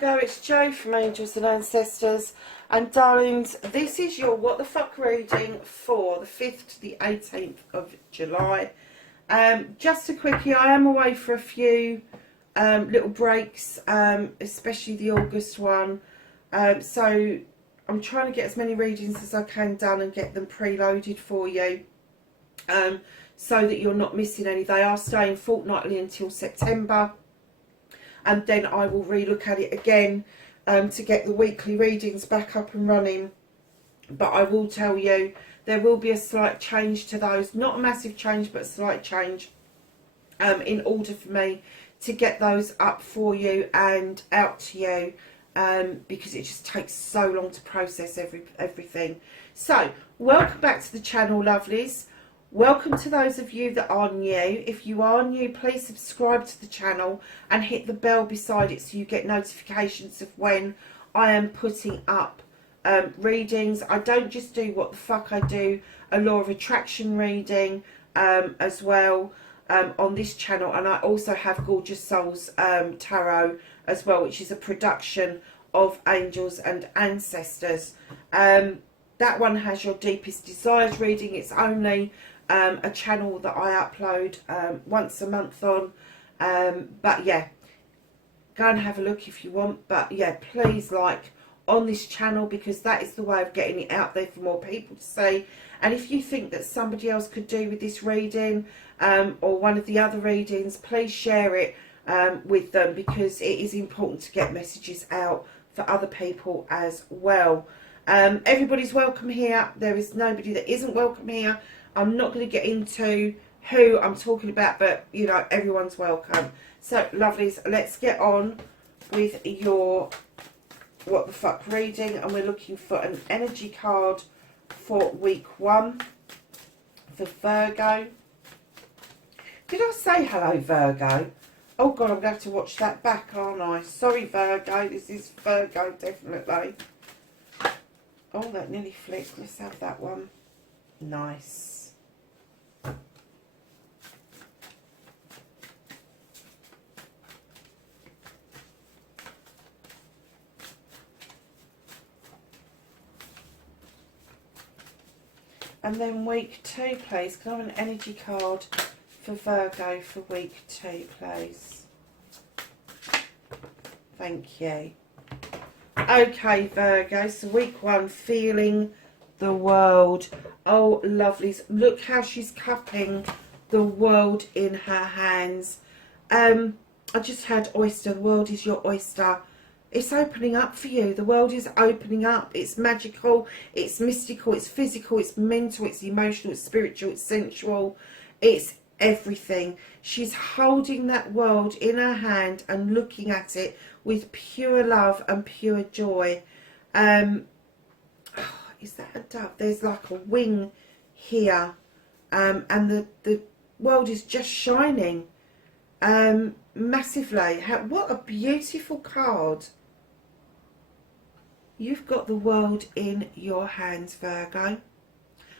Virgo, it's Jo from Angels and Ancestors, and darlings, this is your what the fuck reading for the 5th to the 18th of July. Just a quickie, I am away for a few little breaks, especially the August one, so I'm trying to get as many readings as I can done and get them preloaded for you, so that you're not missing any. They are staying fortnightly until September. And then I will relook at it again to get the weekly readings back up and running. But I will tell you, there will be a slight change to those. Not a massive change, but a slight change in order for me to get those up for you and out to you, because it just takes so long to process everything. So, welcome back to the channel, lovelies. Welcome to those of you that are new. If you are new, please subscribe to the channel and hit the bell beside it so you get notifications of when I am putting up readings. I don't just do what the fuck, I do a law of attraction reading as well on this channel, and I also have Gorgeous Souls Tarot as well, which is a production of Angels and Ancestors. That one has your deepest desires reading. It's only a channel that I upload once a month on, but yeah, go and have a look if you want. But yeah, please like on this channel, because that is the way of getting it out there for more people to see. And if you think that somebody else could do with this reading or one of the other readings, please share it with them, because it is important to get messages out for other people as well. Everybody's welcome here. There is nobody that isn't welcome here. I'm not going to get into who I'm talking about, but you know, everyone's welcome. So lovelies, let's get on with your what the fuck reading, and we're looking for an energy card for week 1 for Virgo. Did I say hello, Virgo? Oh god, I'm going to have to watch that back, aren't I? Sorry, Virgo, this is Virgo, definitely. Oh, that nearly flicked. Let's have that one. Nice. And then week 2, please. Can I have an energy card for Virgo for week 2, please? Thank you. Okay, Virgo, so week 1, feeling the world. Oh, lovelies, look how she's cupping the world in her hands. I just had oyster. The world is your oyster. It's opening up for you. The world is opening up. It's magical, it's mystical, it's physical, it's mental, it's emotional, it's spiritual, it's sensual, it's everything. She's holding that world in her hand and looking at it with pure love and pure joy. Is that a dove? There's like a wing here, and the world is just shining massively. What a beautiful card. You've got the world in your hands, Virgo.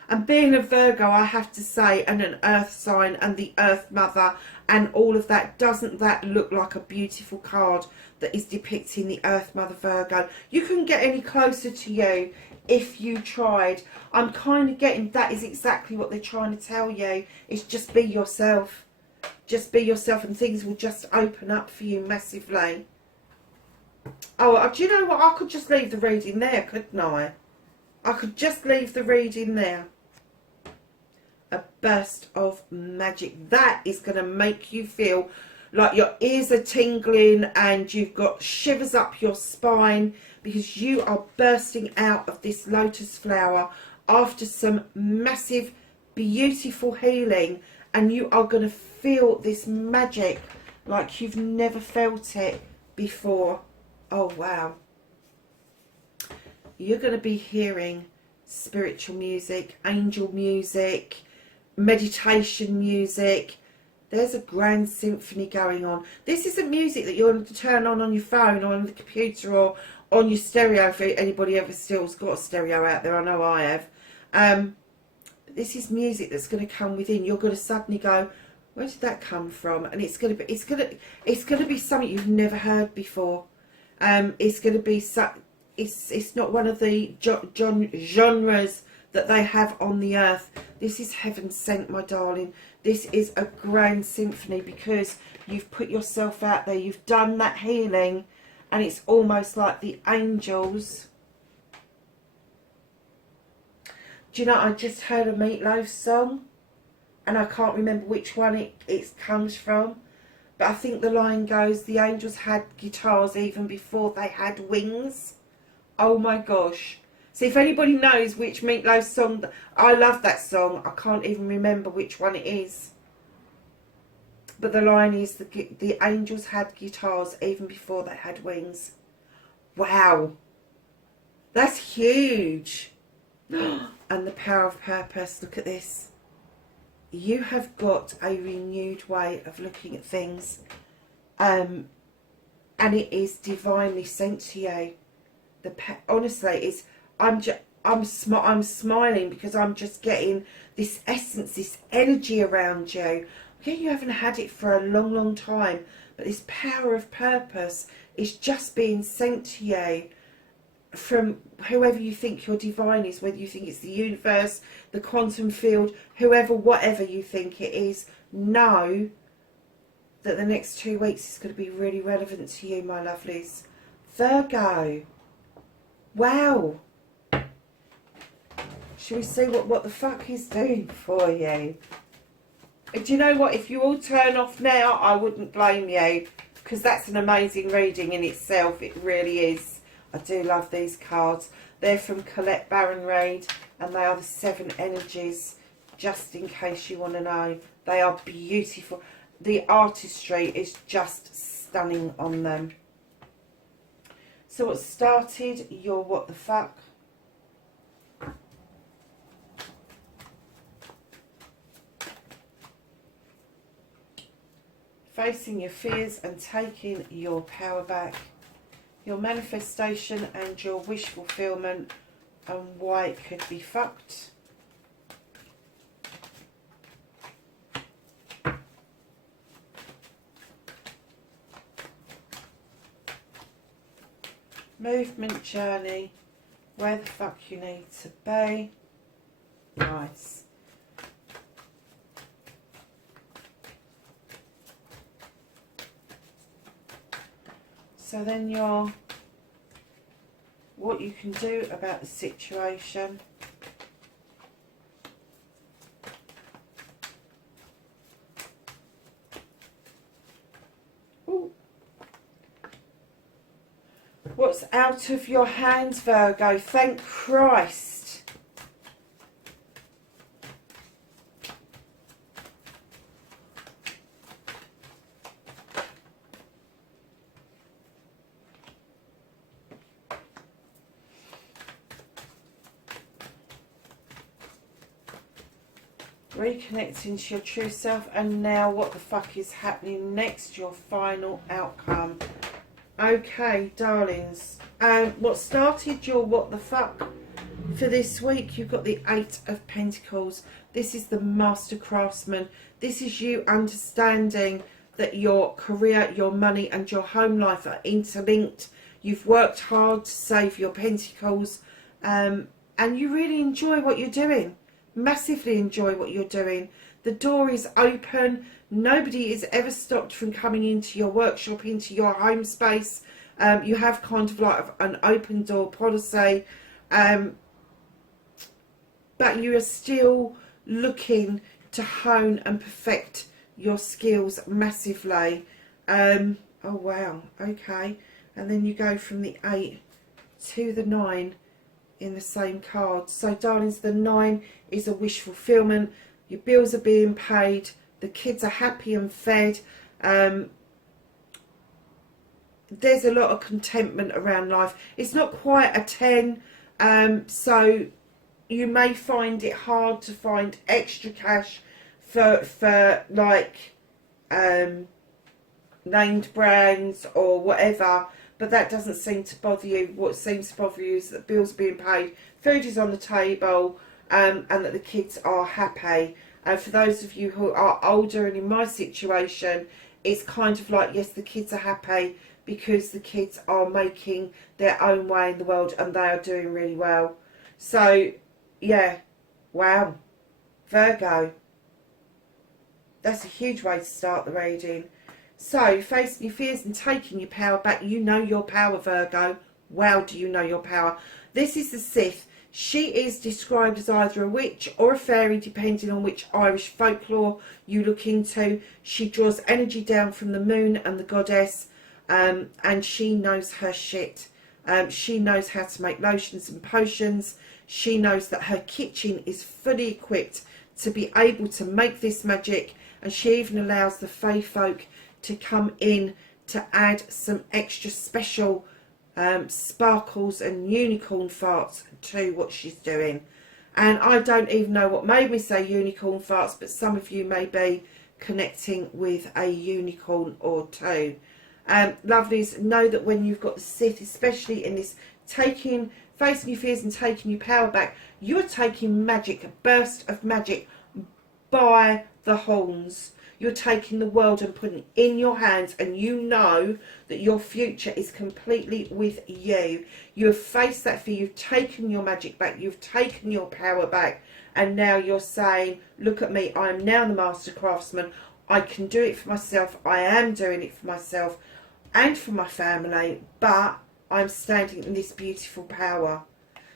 And being a Virgo, I have to say, and an earth sign and the earth mother and all of that, doesn't that look like a beautiful card that is depicting the earth mother, Virgo? You couldn't get any closer to you if you tried. I'm kind of getting that is exactly what they're trying to tell you. It's just be yourself. Just be yourself and things will just open up for you massively. Oh, do you know what? I could just leave the reading there, couldn't I? I could just leave the reading there. A burst of magic. That is going to make you feel like your ears are tingling and you've got shivers up your spine, because you are bursting out of this lotus flower after some massive, beautiful healing, and you are going to feel this magic like you've never felt it before. Oh, wow. You're going to be hearing spiritual music, angel music, meditation music. There's a grand symphony going on. This isn't music that you're going to turn on your phone or on the computer or on your stereo, if anybody ever still's got a stereo out there. I know I have. This is music that's going to come within. You're going to suddenly go, where did that come from? And it's going to be something you've never heard before. It's going to be it's not one of the genres that they have on the earth. This is heaven sent, my darling. This is a grand symphony, because you've put yourself out there, you've done that healing, and it's almost like the angels. Do you know, I just heard a Meatloaf song, and I can't remember which one it comes from, but I think the line goes, the angels had guitars even before they had wings. Oh my gosh. So if anybody knows which Meatloaf song, I love that song. I can't even remember which one it is. But the line is, the angels had guitars even before they had wings. Wow. That's huge. And the power of purpose. Look at this. You have got a renewed way of looking at things. And it is divinely sent to you. Honestly, it's... I'm smiling because I'm just getting this essence, this energy around you. Yeah, you haven't had it for a long, long time, but this power of purpose is just being sent to you from whoever you think your divine is, whether you think it's the universe, the quantum field, whoever, whatever you think it is. Know that the next 2 weeks is going to be really relevant to you, my lovelies. Virgo. Wow. Shall we see what the fuck he's doing for you? Do you know what? If you all turn off now, I wouldn't blame you, because that's an amazing reading in itself. It really is. I do love these cards. They're from Colette Baron Reid, and they are the 7 energies, just in case you want to know. They are beautiful. The artistry is just stunning on them. So what started your what the fuck? Facing your fears and taking your power back. Your manifestation and your wish fulfillment, and why it could be fucked. Movement journey, where the fuck you need to be. Nice. So then what you can do about the situation. Ooh. What's out of your hands, Virgo? Thank Christ. Reconnecting to your true self, and now what the fuck is happening next? Your final outcome. Okay, darlings. What started your what the fuck for this week? You've got the 8 of Pentacles. This is the master craftsman. This is you understanding that your career, your money and your home life are interlinked. You've worked hard to save your pentacles, and you really enjoy what you're doing. Massively enjoy what you're doing. The door is open. Nobody is ever stopped from coming into your workshop, into your home space. You have kind of like an open door policy, but you are still looking to hone and perfect your skills massively. Oh wow, okay. And then you go from the 8 to the 9 in the same card. So darlings, the 9 is a wish fulfillment. Your bills are being paid, the kids are happy and fed. There's a lot of contentment around life. It's not quite a 10, so you may find it hard to find extra cash for like named brands or whatever, but that doesn't seem to bother you. What seems to bother you is that bills are being paid, food is on the table, and that the kids are happy. And for those of you who are older and in my situation, it's kind of like, yes, the kids are happy, because the kids are making their own way in the world and they are doing really well. So, yeah, wow. Virgo. That's a huge way to start the reading. So, facing your fears and taking your power back. You know your power, Virgo. Wow, do you know your power? This is the Sith. She is described as either a witch or a fairy, depending on which Irish folklore you look into. She draws energy down from the moon and the goddess, and she knows her shit. She knows how to make lotions and potions. She knows that her kitchen is fully equipped to be able to make this magic, and she even allows the fae folk to come in to add some extra special sparkles and unicorn farts to what she's doing. And I don't even know what made me say unicorn farts, but some of you may be connecting with a unicorn or two. Lovelies, know that when you've got the Sith, especially in this facing your fears and taking your power back, you're taking magic, a burst of magic by the horns. You're taking the world and putting it in your hands, and you know that your future is completely with you. You have faced that fear, you've taken your magic back, you've taken your power back, and now you're saying, look at me, I am now the master craftsman. I can do it for myself, I am doing it for myself and for my family, but I'm standing in this beautiful power.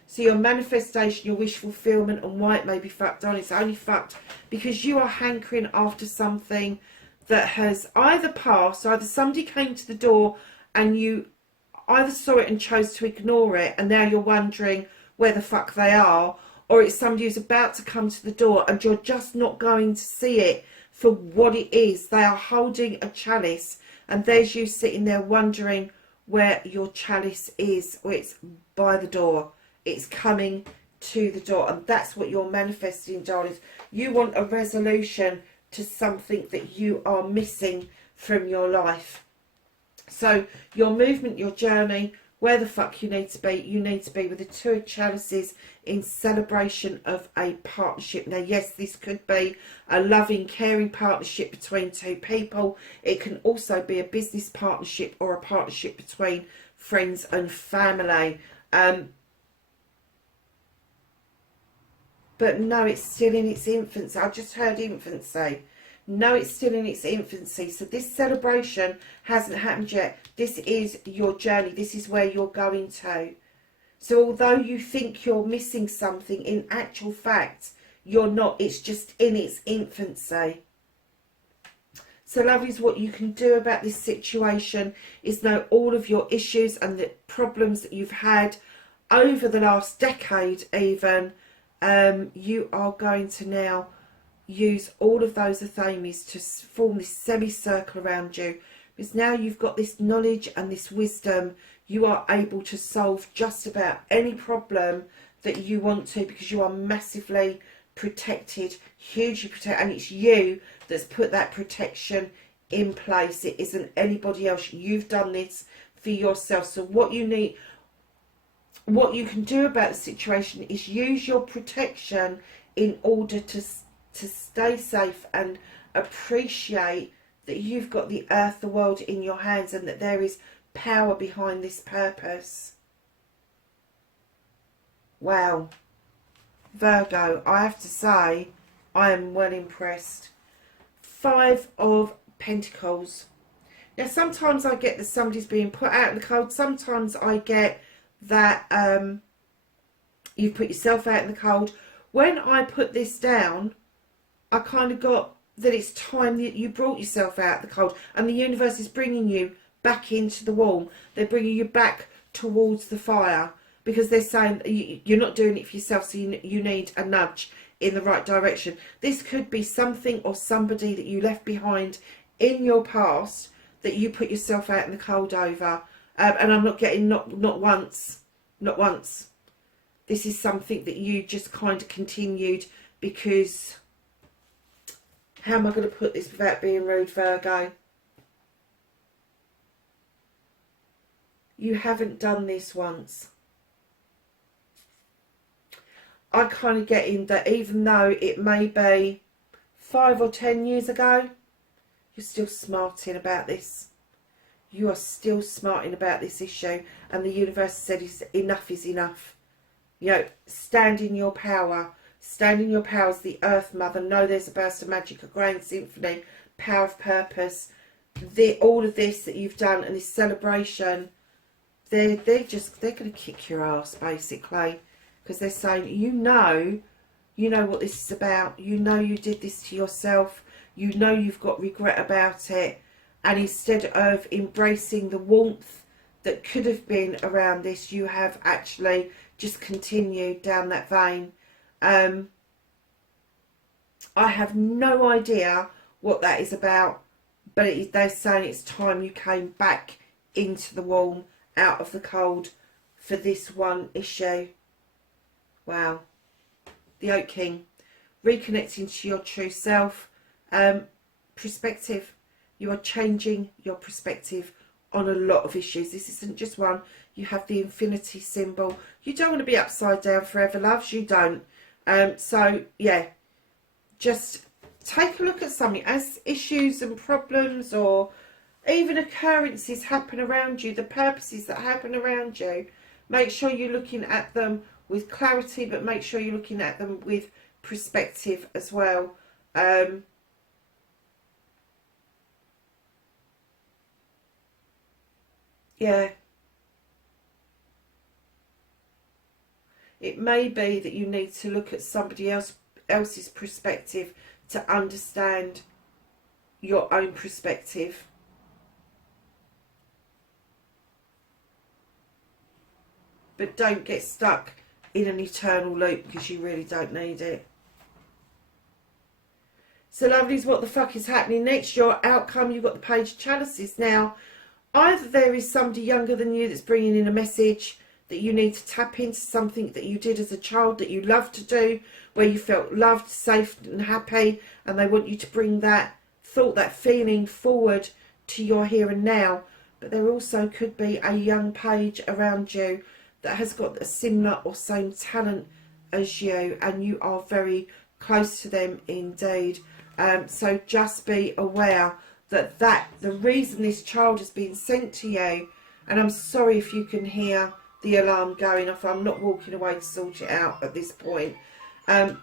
So your manifestation, your wish fulfillment, and why it may be fucked on, it's only fucked because you are hankering after something that has either passed, either somebody came to the door and you either saw it and chose to ignore it, and now you're wondering where the fuck they are, or it's somebody who's about to come to the door and you're just not going to see it for what it is. They are holding a chalice, and there's you sitting there wondering where your chalice is, or it's by the door. It's coming to the door, and that's what you're manifesting, darlings. You want a resolution to something that you are missing from your life. So your movement, your journey, where the fuck you need to be with the Two of Chalices in celebration of a partnership. Now, yes, this could be a loving, caring partnership between two people. It can also be a business partnership or a partnership between friends and family. But no, it's still in its infancy. I just heard infancy. No, it's still in its infancy. So this celebration hasn't happened yet. This is your journey. This is where you're going to. So although you think you're missing something, in actual fact, you're not. It's just in its infancy. So lovelies, what you can do about this situation is know all of your issues and the problems that you've had over the last decade even. You are going to now use all of those athames to form this semicircle around you, because now you've got this knowledge and this wisdom. You are able to solve just about any problem that you want to, because you are massively protected, hugely protected, and it's you that's put that protection in place. It isn't anybody else. You've done this for yourself. So what you need, what you can do about the situation is use your protection in order to stay safe and appreciate that you've got the earth, the world in your hands, and that there is power behind this purpose. Wow. Virgo, I have to say, I am well impressed. 5 of Pentacles. Now, sometimes I get that somebody's being put out in the cold. Sometimes I get that you've put yourself out in the cold. When I put this down, I kind of got that it's time that you brought yourself out in the cold, and the universe is bringing you back into the warm. They're bringing you back towards the fire, because they're saying you're not doing it for yourself, so you need a nudge in the right direction. This could be something or somebody that you left behind in your past that you put yourself out in the cold over. And I'm not getting not once. This is something that you just kind of continued because, how am I going to put this without being rude, Virgo? You haven't done this once. I kind of get in that even though it may be 5 or 10 years ago, you're still smarting about this. you are still smarting about this issue, and the universe said enough is enough. You know, stand in your power. Stand in your power as the Earth Mother. Know there's a burst of magic, a grand symphony, power of purpose. All of this that you've done and this celebration, they're going to kick your ass, basically, because they're saying, you know what this is about. You know you did this to yourself. You know you've got regret about it. And instead of embracing the warmth that could have been around this, you have actually just continued down that vein. I have no idea what that is about, but they're saying it's time you came back into the warm, out of the cold for this one issue. Wow. The Oak King. Reconnecting to your true self. Perspective. You are changing your perspective on a lot of issues. This isn't just one. You have the infinity symbol. You don't want to be upside down forever, loves. You don't. So, yeah. Just take a look at something. As issues and problems or even occurrences happen around you, the purposes that happen around you, make sure you're looking at them with clarity, but make sure you're looking at them with perspective as well. Yeah. It may be that you need to look at somebody else's perspective to understand your own perspective. But don't get stuck in an eternal loop, because you really don't need it. So lovelies, what the fuck is happening next? Your outcome, you've got the Page of Chalices. Now, either there is somebody younger than you that's bringing in a message that you need to tap into, something that you did as a child that you loved to do, where you felt loved, safe and happy, and they want you to bring that thought, that feeling forward to your here and now. But there also could be a young page around you that has got a similar or same talent as you, and you are very close to them indeed. So just be aware that the reason this child has been sent to you, and I'm sorry if you can hear the alarm going off, I'm not walking away to sort it out at this point.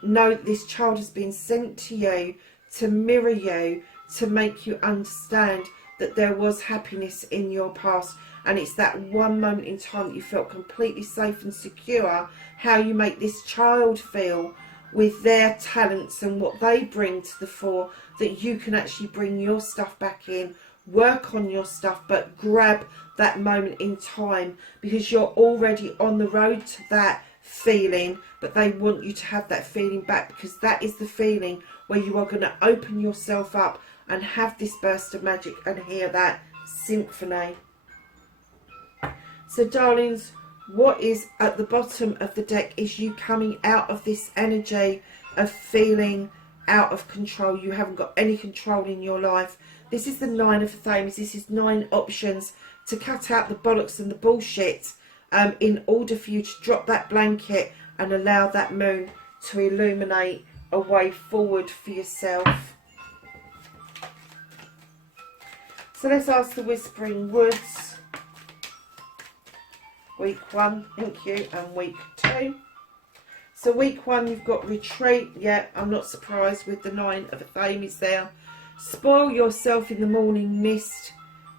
Know this child has been sent to you to mirror you, to make you understand that there was happiness in your past, and it's that one moment in time that you felt completely safe and secure. How you make this child feel with their talents and what they bring to the fore, that you can actually bring your stuff back in, work on your stuff, but grab that moment in time, because you're already on the road to that feeling, but they want you to have that feeling back, because that is the feeling where you are going to open yourself up and have this burst of magic and hear that symphony. So darlings, what is at the bottom of the deck is you coming out of this energy of feeling out of control. You haven't got any control in your life. This is the 9 of Thames. This is 9 options to cut out the bollocks and the bullshit, in order for you to drop that blanket and allow that moon to illuminate a way forward for yourself. So let's ask the Whispering Woods. Week 1, thank you, and week 2. So week 1, you've got retreat. Yeah, I'm not surprised with the 9 of Thames there. Spoil yourself in the morning mist.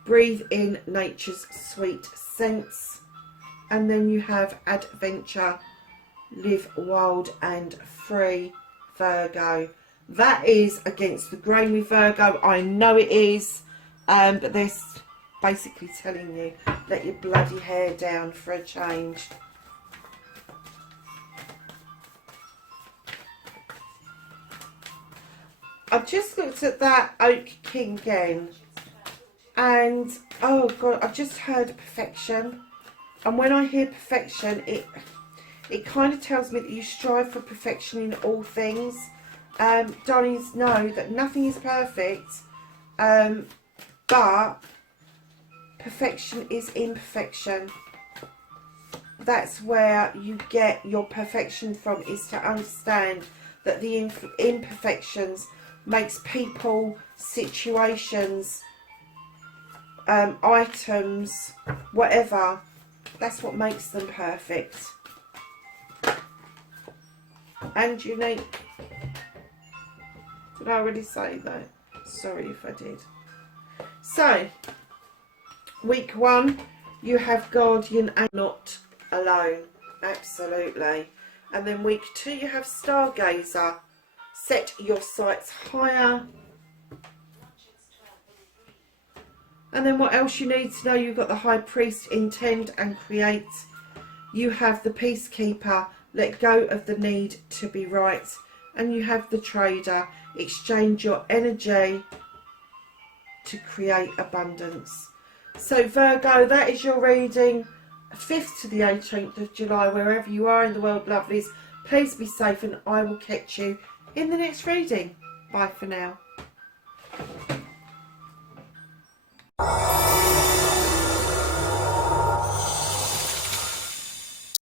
Breathe in nature's sweet scents. And then you have adventure. Live wild and free, Virgo. That is against the grain with Virgo. I know it is. But they're basically telling you, let your bloody hair down for a change. I've just looked at that Oak King again, and oh god, I've just heard perfection. And when I hear perfection, it kind of tells me that you strive for perfection in all things. Darlings, know that nothing is perfect, but perfection is imperfection. That's where you get your perfection from, is to understand that the imperfections makes people, situations items, whatever. That's what makes them perfect and unique. Did I already say that? Sorry if I did. So, week 1, you have guardian and not alone. Absolutely. And then week 2, you have stargazer. Set your sights higher. And then what else you need to know? You've got the high priest, intend and create. You have the peacekeeper, let go of the need to be right. And you have the trader, exchange your energy to create abundance. So Virgo, that is your reading, 5th to the 18th of July, wherever you are in the world, lovelies. Please be safe and I will catch you in the next reading. Bye for now.